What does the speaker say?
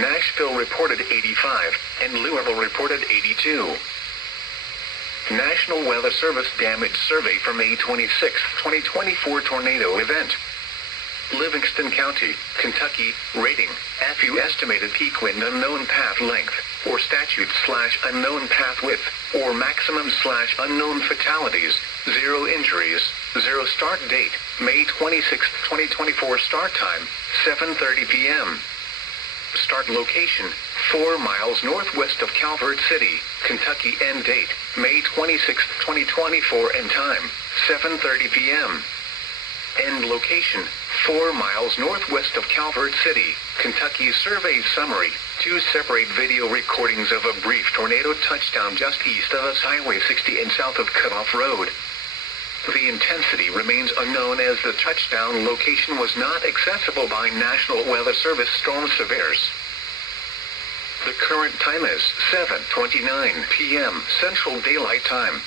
Nashville reported 85, and Louisville reported 82. National Weather Service Damage Survey for May 26, 2024 tornado event. Livingston County, Kentucky, rating, FU estimated peak wind unknown path length, or statute/unknown path width, or maximum/unknown fatalities, 0 injuries, 0 start date, May 26, 2024 start time, 7:30 p.m. Start location, 4 miles northwest of Calvert City, Kentucky. End date, May 26, 2024 and time, 7:30 p.m. End location, 4 miles northwest of Calvert City, Kentucky. Survey summary, 2 separate video recordings of a brief tornado touchdown just east of us Highway 60 and south of Cutoff Road. The intensity remains unknown as the touchdown location was not accessible by National Weather Service storm surveyors. The current time is 7:29 p.m. Central Daylight Time.